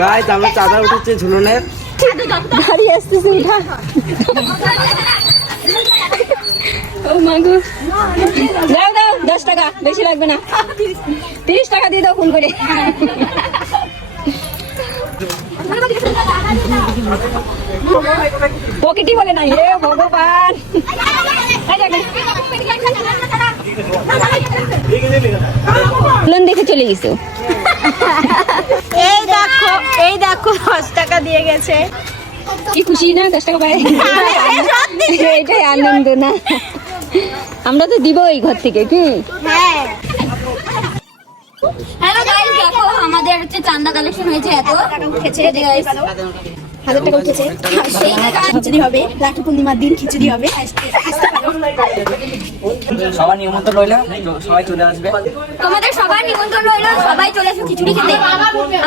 Guys আমরা চাঁদা উঠেছি ঝুলনের। গাড়ি আসতেছে উঠা। ও মাগো, দাও দাও 10 টাকা, বেশি লাগবে না, 30 টাকা দিয়ে দাও ফোন করে। পকেটই বলে না, হে ভগবান। দেখে চলে গেছো। এই দেখো 10 টাকা দিয়ে গেছে। কি খুশি না 10 টাকা পাই, এটাই আনন্দ না? আমরা তো দিব এই ঘর থেকে কি। হ্যাঁ হ্যালো গাইস, দেখো আমাদের হচ্ছে চাঁদা কালেকশন হয়েছে, এত টাকা উঠেছে গাইস, 1000 টাকা উঠেছে। সেই টাকা খিচুড়ি হবে, রাখি পূর্ণিমার দিন খিচুড়ি হবে। সবার নিমন্ত্রণ রইল, সবাই চলে আসবে। তোমাদের সবার নিমন্ত্রণ রইলো, সবাই চলে এসো খিচুড়ি খেতে।